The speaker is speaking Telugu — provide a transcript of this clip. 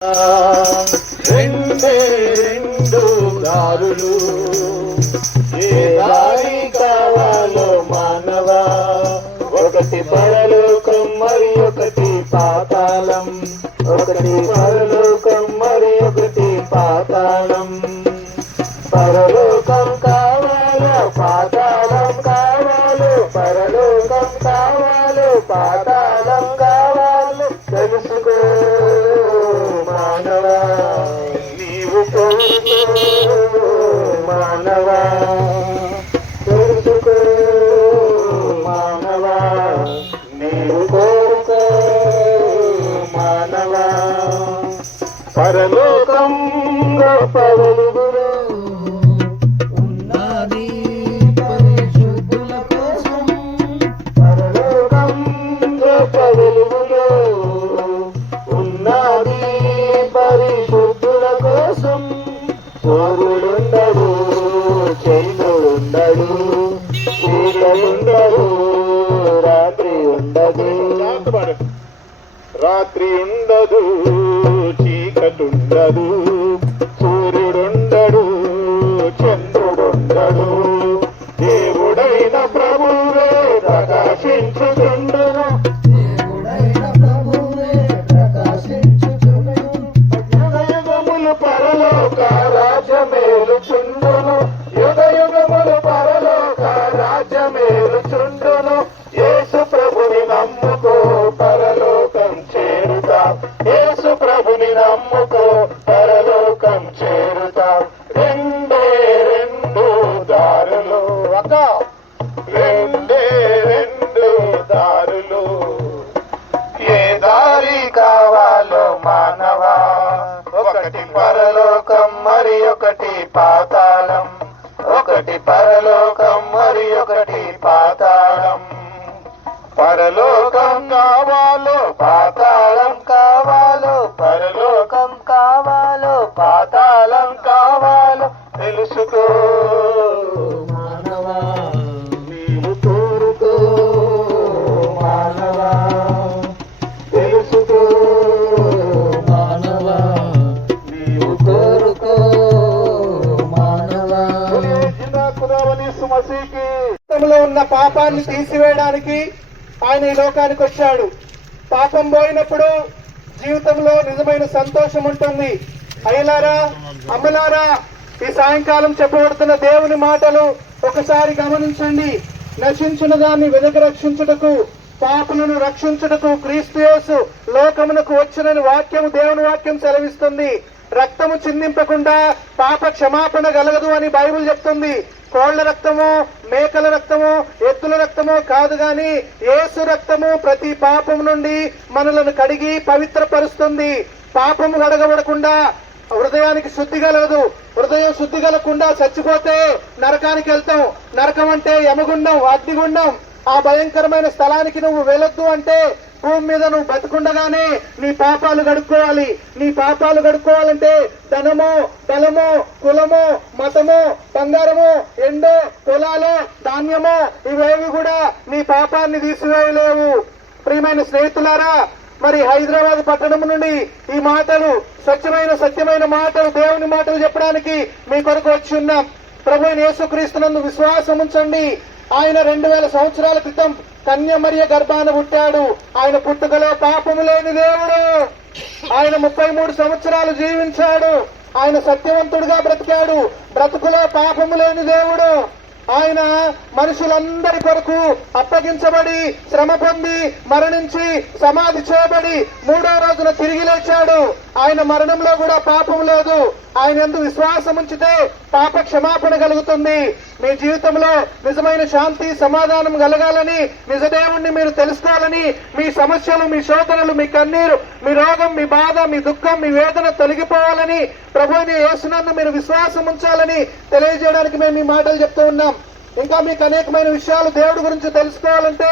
రెండే రెండు దారులు, ఏ దారి కావాలో మానవా, ఒకటి పరలోకం మరి ఒకటి పాతాళం, ఒకటి పరలోకం మరి ఒకటి పాతాళం. పరలోకం కావాలో పాతాళం కావాలో, పరలోకం కావాలో పాతాళం కావాలో తెలుసుకో మానవా, నీవు కోరుకో మానవా, తెలుసుకో మానవా, నీవు కోరుకో మానవా. పరలోకం పరలుగురు ఉన్నది పరిశుద్ధుల కోసం, పరలోకం పరలుగురు ఉన్నది పరిశుద్ధుల కోసం. సూర్యుడుండడు, చంద్రుడుండడు, చీకలుండడు, రాత్రి ఉండదు, రాత్రి ఉండదు, చీకటుండదు, సూర్యుడుండడు, చంద్రుడుండడు, దేవుడైన ప్రభువే ప్రకాశించుచుండును, దేవుడైన ప్రభువే ప్రకాశించుచుండును. యుగయుగములు పరలోక రాజ్యమేలుచుండును, యుగయుగములు పరలోక రాజ్యమేలుచుండును. యేసు ప్రభుని నమ్ముకో పరలోకం చేరుతాం, యేసు ప్రభుని నమ్ముకో పరలోకం చేరుతాం. రెండే రెండు దారులు, అక్క రెండే రెండు దారులు, ఏ దారి కావాలో మానవా, ఒకటి పరలోకం మరి ఒకటి పాతాళం, ఒకటి పరలోకం మరి ఒకటి పాతాళం. పరలోకం కావాలో పాతాళం కావాలో, పరలోకం కావాలో పాతాళం కావాలో తెలుసుకో మానవా, నీవు కోరుకో మానవా, తెలుసుకో మానవా, నీవు కోరుకో మానవా. జీవితంలో ఉన్న పాపాన్ని తీసివేయడానికి ఆయన ఈ లోకానికి వచ్చాడు. పాపం పోయినప్పుడు జీవితంలో నిజమైన సంతోషం ఉంటుంది. అయ్యలారా, అమ్మలారా, ఈ సాయంకాలం చెప్పబడుతున్న దేవుని మాటలు ఒకసారి గమనించండి. నశించిన దాన్ని వెనుక రక్షించుటకు, పాపులను రక్షించుటకు క్రీస్తు యేసు లోకమునకు వచ్చినని వాక్యము, దేవుని వాక్యం సెలవిస్తుంది. రక్తము చిందింపకుండా పాప క్షమాపణ గలగదు అని బైబిల్ చెప్తుంది. కోళ్ల రక్తము, మేకల రక్తము, ఎద్దుల రక్తము కాదు గాని యేసు రక్తము ప్రతి పాపం నుండి మనలను కడిగి పవిత్రపరుస్తుంది. పాపము కడగబడకుండా హృదయానికి శుద్ధి కలగదు. హృదయం శుద్ధి కలగకుండా చచ్చిపోతే నరకానికి వెళ్తాం. నరకం అంటే యమగుండం, అగ్నిగుండం. ఆ భయంకరమైన స్థలానికి నువ్వు వెళ్ళొద్దు అంటే భూమి మీద నువ్వు బతుకుండగానే నీ పాపాలు గడుక్కోవాలి. నీ పాపాలు గడుక్కోవాలంటే ధనము, బలము, కులము, మతము, బంగారము, ఎండో, పొలాలు, ధాన్యము ఇవేవి కూడా నీ పాపాన్ని తీసివేయలేవు. ప్రియమైన స్నేహితులారా, మరి హైదరాబాద్ పట్టణం నుండి ఈ మాటలు, స్వచ్ఛమైన సత్యమైన మాటలు, దేవుని మాటలు చెప్పడానికి మీ కొరకు వచ్చి ఉన్నాం. ప్రభువైన యేసుక్రీస్తునందు విశ్వాసం ఉంచండి. ఆయన 2000 సంవత్సరాల క్రితం కన్య మరియ గర్భాన పుట్టాడు. ఆయన పుట్టుకలో పాపము లేని దేవుడు. ఆయన 33 సంవత్సరాలు జీవించాడు. ఆయన సత్యవంతుడిగా బ్రతికాడు. బ్రతుకులో పాపము లేని దేవుడు. ఆయన మనుషులందరి కొరకు అప్పగించబడి, శ్రమ పొంది, మరణించి, సమాధి చేయబడి 3వ రోజున తిరిగి లేచాడు. ఆయన మరణంలో కూడా పాపం లేదు. ఆయన యందు విశ్వాసం ఉంచితే పాప క్షమాపణ కలుగుతుంది. మీ జీవితంలో నిజమైన శాంతి, సమాధానం కలగాలని, నిజదేవుణ్ణి మీరు తెలుసుకోవాలని, మీ సమస్యలు, మీ శోధనలు, మీ కన్నీరు, మీ రోగం, మీ బాధ, మీ దుఃఖం, మీ వేదన తొలగిపోవాలని, ప్రభువుని యేసునందు మీరు విశ్వాసం ఉంచాలని తెలియజేయడానికి మేము ఈ మాటలు చెప్తూ ఉన్నాం. ఇంకా మీకు అనేకమైన విషయాలు దేవుడి గురించి తెలుసుకోవాలంటే